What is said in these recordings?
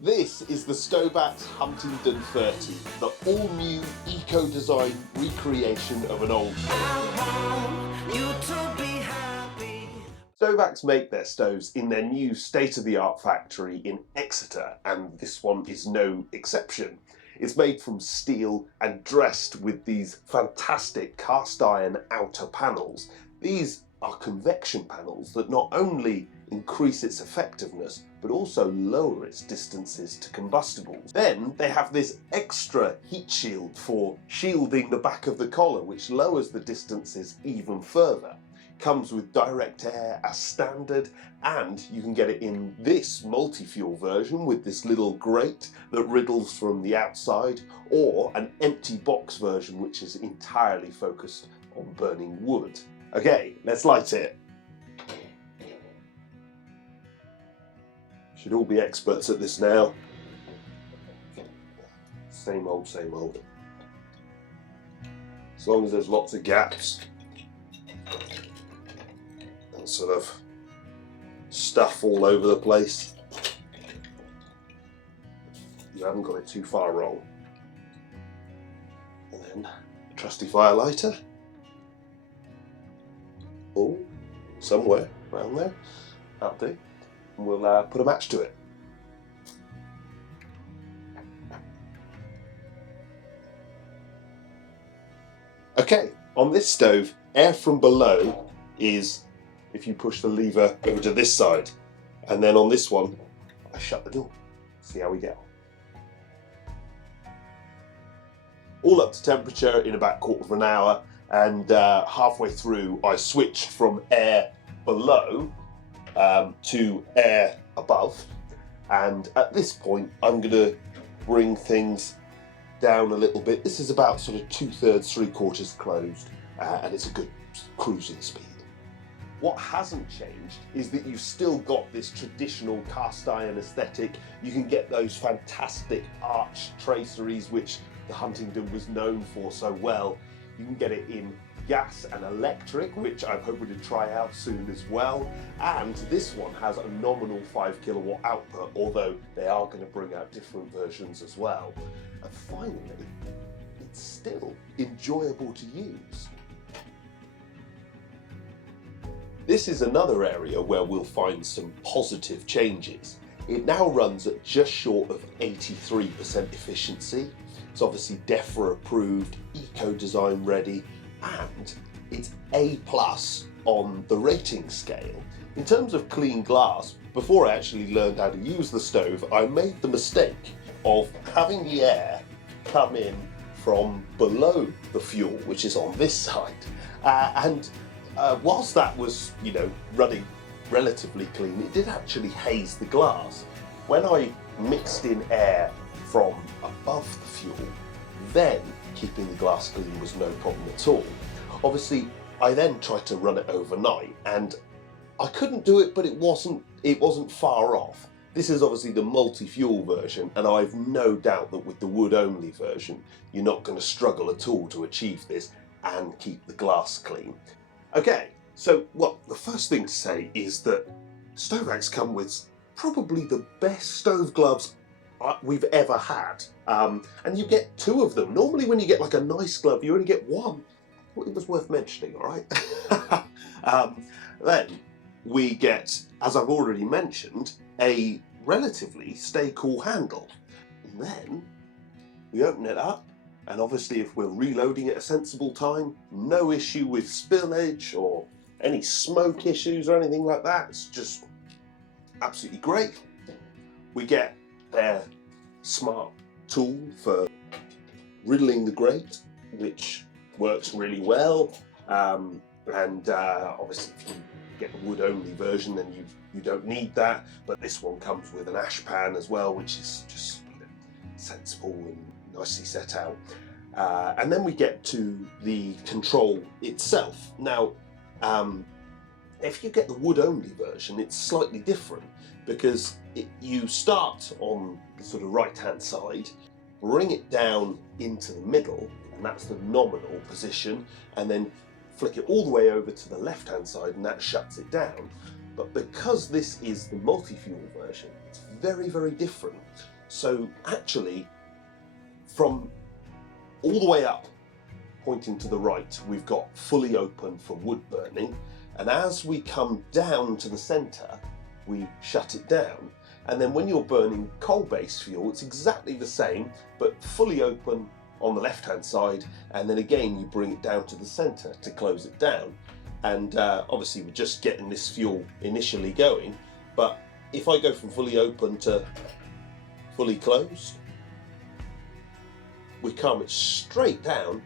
This is the Stovax Huntingdon 30, the all-new eco-design recreation of an old Stovax make their stoves in their new state-of-the-art factory in Exeter, and this one is no exception. It's made from steel and dressed with these fantastic cast iron outer panels. These are convection panels that not only increase its effectiveness but also lower its distances to combustibles. Then they have this extra heat shield for shielding the back of the collar, which lowers the distances even further. Comes with direct air as standard, and you can get it in this multi-fuel version with this little grate that riddles from the outside, or an empty box version which is entirely focused on burning wood. Okay, let's light it. Should all be experts at this now. Same old, same old. As long as there's lots of gaps and sort of stuff all over the place, you haven't got it too far wrong. And then trusty fire lighter. Oh, somewhere around there. That'll do. And we'll put a match to it. Okay, on this stove, air from below is if you push the lever over to this side, and then on this one, I shut the door. See how we get on. All up to temperature in about quarter of an hour, and halfway through I switched from air below to air above, and at this point I'm going to bring things down a little bit. This is about sort of 2/3, 3/4 closed, and it's a good cruising speed. What hasn't changed is that you've still got this traditional cast iron aesthetic. You can get those fantastic arch traceries which the Huntingdon was known for so well. You can get it in gas and electric, which I'm hoping to try out soon as well. And this one has a nominal 5 kilowatt output, although they are going to bring out different versions as well. And finally, it's still enjoyable to use. This is another area where we'll find some positive changes. It now runs at just short of 83% efficiency. It's obviously DEFRA approved, eco-design ready, and it's A+ on the rating scale. In terms of clean glass, before I actually learned how to use the stove, I made the mistake of having the air come in from below the fuel, which is on this side. Whilst that was, running relatively clean, it did actually haze the glass. When I mixed in air from above the fuel, then keeping the glass clean was no problem at all. Obviously, I then tried to run it overnight, and I couldn't do it, but it wasn't far off. This is obviously the multi-fuel version, and I've no doubt that with the wood-only version, you're not going to struggle at all to achieve this and keep the glass clean. Okay, so the first thing to say is that Stovax come with probably the best stove gloves we've ever had, and you get 2 of them. Normally when you get like a nice glove, you only get 1. Well, it was worth mentioning, all right? Then we get, as I've already mentioned, a relatively stay cool handle. And then we open it up, and obviously if we're reloading at a sensible time, no issue with spillage or any smoke issues or anything like that. It's just absolutely great. We get their smart tool for riddling the grate, which works really well. Obviously if you get the wood only version, then you don't need that, but this one comes with an ash pan as well, which is just sensible and nicely set out. And then we get to the control itself. Now, if you get the wood only version, it's slightly different, because you start on the sort of right hand side, bring it down into the middle, and that's the nominal position, and then flick it all the way over to the left hand side, and that shuts it down. But because this is the multi-fuel version, it's very, very different. So actually, from all the way up, pointing to the right, we've got fully open for wood burning, and as we come down to the centre, we shut it down. And then when you're burning coal-based fuel, it's exactly the same, but fully open on the left-hand side, and then again you bring it down to the centre to close it down. And obviously we're just getting this fuel initially going, but if I go from fully open to fully closed, we come straight down.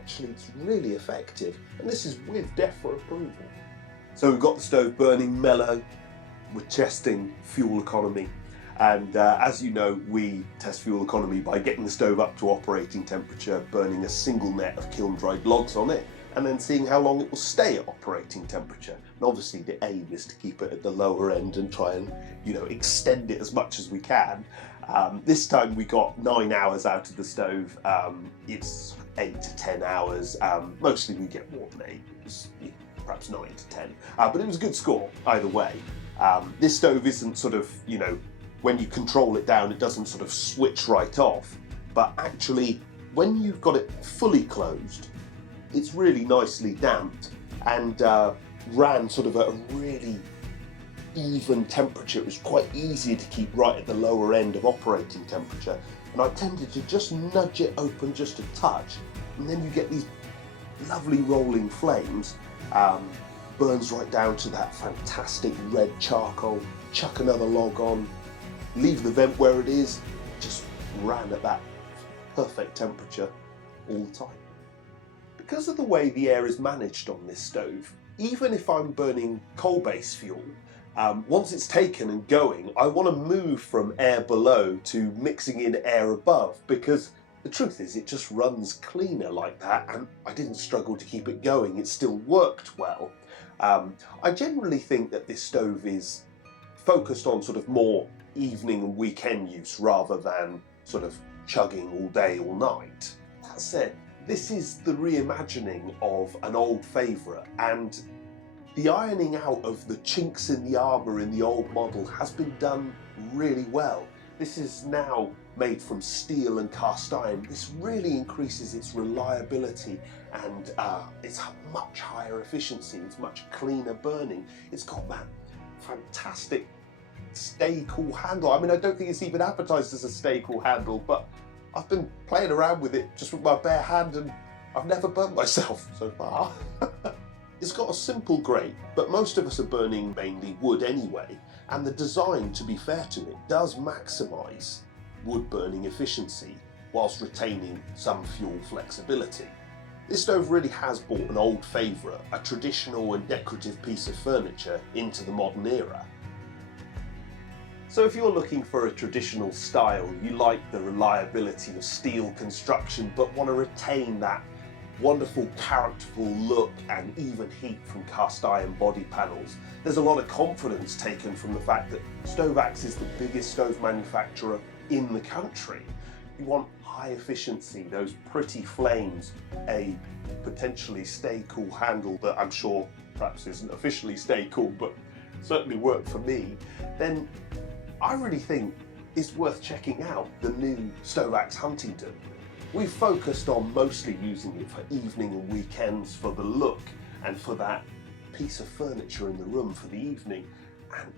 Actually, it's really effective, and this is with DEFRA approval. So we've got the stove burning mellow, we're testing fuel economy, and as you know, we test fuel economy by getting the stove up to operating temperature, burning a single net of kiln-dried logs on it, and then seeing how long it will stay at operating temperature. And obviously the aim is to keep it at the lower end and try and, extend it as much as we can. This time we got 9 hours out of the stove. It's 8 to 10 hours. Mostly we get more than 8, it was, perhaps 9 to 10. But it was a good score either way. This stove isn't sort of, when you control it down, it doesn't sort of switch right off. But actually, when you've got it fully closed, it's really nicely damped and ran sort of at a really even temperature. It was quite easy to keep right at the lower end of operating temperature, and I tended to just nudge it open just a touch, and then you get these lovely rolling flames. Burns right down to that fantastic red charcoal. Chuck another log on, leave the vent where it is, just ran at that perfect temperature all the time. Because of the way the air is managed on this stove, even if I'm burning coal-based fuel, once it's taken and going, I want to move from air below to mixing in air above, because the truth is it just runs cleaner like that, and I didn't struggle to keep it going. It still worked well. I generally think that this stove is focused on sort of more evening and weekend use rather than sort of chugging all day, all night. That said, this is the reimagining of an old favourite, and the ironing out of the chinks in the armour in the old model has been done really well. This is now made from steel and cast iron. This really increases its reliability, and it's much higher efficiency. It's much cleaner burning. It's got that fantastic stay cool handle. I mean, I don't think it's even advertised as a stay cool handle, but I've been playing around with it just with my bare hand, and I've never burnt myself so far. It's got a simple grate, but most of us are burning mainly wood anyway, and the design, to be fair to it, does maximise wood burning efficiency whilst retaining some fuel flexibility. This stove really has brought an old favourite, a traditional and decorative piece of furniture, into the modern era. So if you're looking for a traditional style, you like the reliability of steel construction but want to retain that wonderful characterful look and even heat from cast iron body panels, there's a lot of confidence taken from the fact that Stovax is the biggest stove manufacturer in the country. You want high efficiency, those pretty flames, a potentially stay cool handle that I'm sure perhaps isn't officially stay cool but certainly worked for me, then I really think it's worth checking out the new Stovax Huntingdon. We've focused on mostly using it for evening and weekends for the look and for that piece of furniture in the room for the evening, and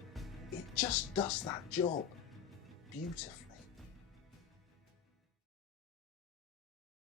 it just does that job beautifully.